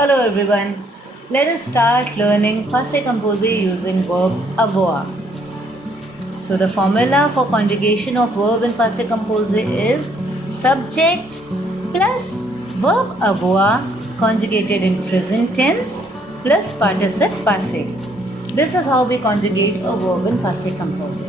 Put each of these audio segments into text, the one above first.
Hello everyone. Let us start learning Passé Composé using verb avoir. So the formula for conjugation of verb in Passé Composé is subject plus verb avoir conjugated in present tense plus participe passé. This is how we conjugate a verb in Passé Composé.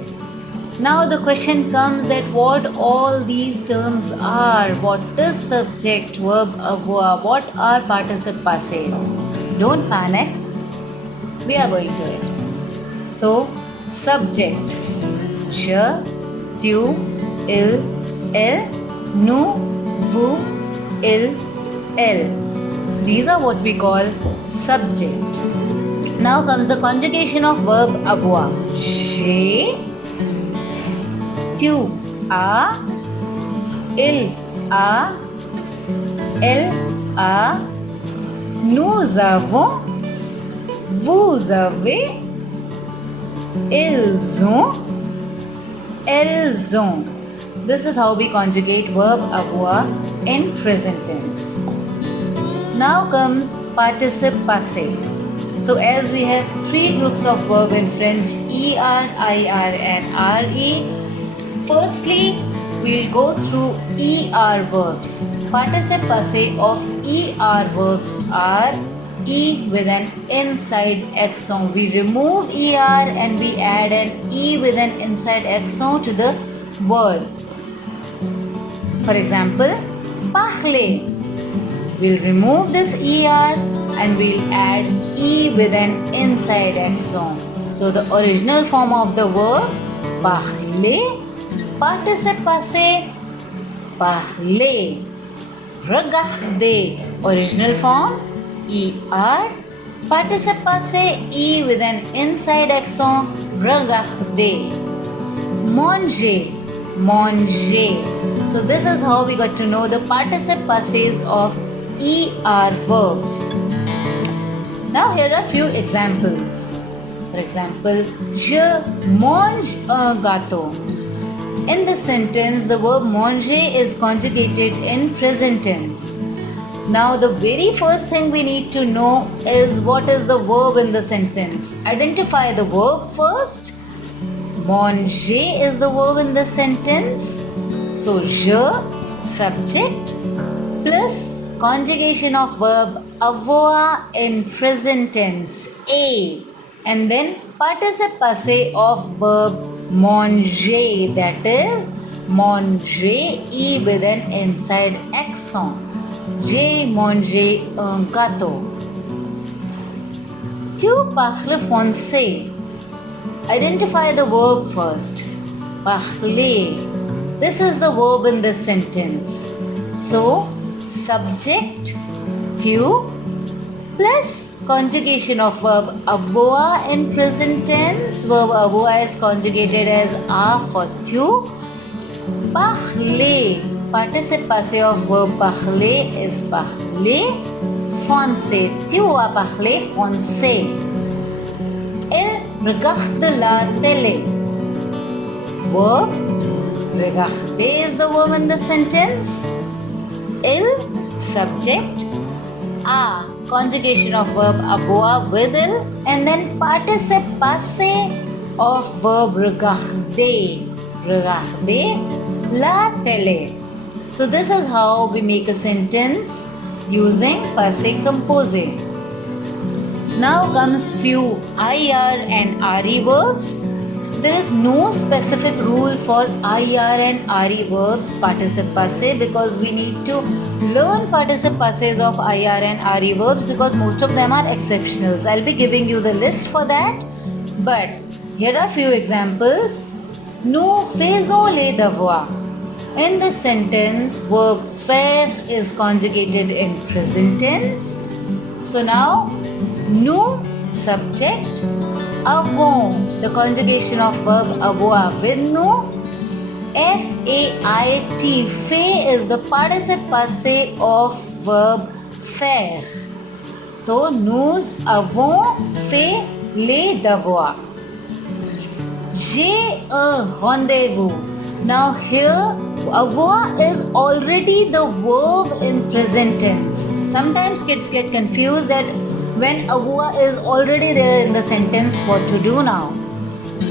Now the question comes that what all these terms are. What is subject, verb, avoir? What are participe passés? Don't panic. We are going to it. So subject. Je, tu, il, elle, nous, vous, il, elle. These are what we call subject. Now comes the conjugation of verb avoir. J'ai, tu as, il a, elle a, nous avons, vous avez, ils ont, elles ont. This is how we conjugate verb avoir in present tense. Now comes participe passé. So as we have three groups of verb in French, er, ir and re. Firstly, we'll go through er verbs. Participe passé of er verbs are e with an inside accent. We remove er and we add an e with an inside accent to the word. For example, parler. We'll remove this er and we'll add e with an inside accent. So the original form of the verb parler. Participe passé, parler. Regarder, original form, er. Participe passé, e with an inside accent, regarder. Manger, manger. So this is how we got to know the participe passés of er verbs. Now here are few examples. For example, je mange un gâteau. In this sentence, the verb manger is conjugated in present tense. Now, the very first thing we need to know is what is the verb in the sentence. Identify the verb first. Manger is the verb in the sentence. So, je, subject, plus conjugation of verb avoir in present tense, a, and then participe passé of verb manger, that is manger, e with an inside accent. J'ai mangé un gâteau. Tu parles français. Identify the verb first. Parler. This is the verb in this sentence. So, subject, tu, plus conjugation of verb avoir in present tense. Verb avoir is conjugated as a for tu. Parler. Participe passé of verb parler is parler. Français. Tu as parlé français. Elle regarde la télé. Verb. Regarder is the verb in the sentence. Elle, subject. A, conjugation of verb avoir with il, and then participe passé of verb regarder. Regarder la télé. So this is how we make a sentence using passé composé. Now comes few ir and re verbs. There is no specific rule for ir and re verbs participe passé because we need to learn participe passés of ir and re verbs because most of them are exceptionals. I'll be giving you the list for that. But here are few examples. Nous faisons les devoirs. In this sentence, verb faire is conjugated in present tense. So now, nous, subject, avons, the conjugation of verb avoir with nous. F-A-I-T, fait is the participe passé of verb faire. So, nous avons fait les devoirs. J'ai un rendez-vous. Now here, avoir is already the verb in present tense. Sometimes kids get confused that when avoir is already there in the sentence, what to do now?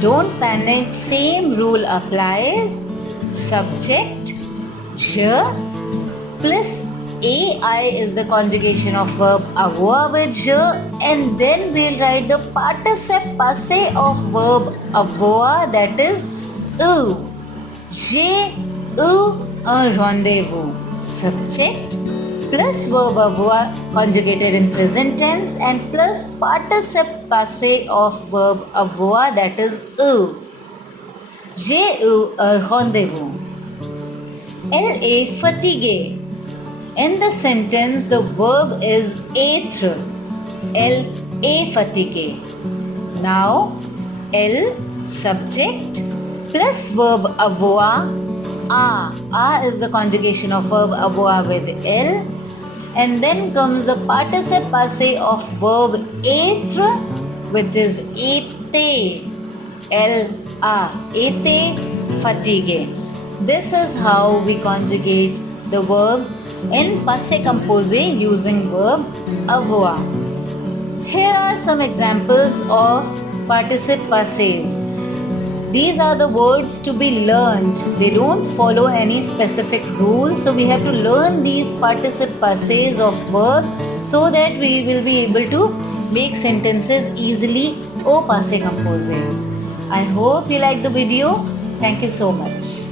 Don't panic, same rule applies. Subject, je, plus ai is the conjugation of verb avoir with je, and then we'll write the participe passé of verb avoir, that is eu. J'ai eu un rendez-vous. Subject plus verb avoir conjugated in present tense and plus participe passé of verb avoir, that is eu. J'ai eu un rendez-vous. Elle est fatiguée. In the sentence, the verb is être. Elle est fatiguée. Now, elle, subject, plus verb avoir, a. A is the conjugation of verb avoir with elle. And then comes the participe passé of verb être, which is était. Elle a. Était fatigué. This is how we conjugate the verb in Passé Composé using verb avoir. Here are some examples of participe passés. These are the words to be learned. They don't follow any specific rules. So we have to learn these participe passés of verb so that we will be able to make sentences easily au Passé Composé. I hope you like the video. Thank you so much.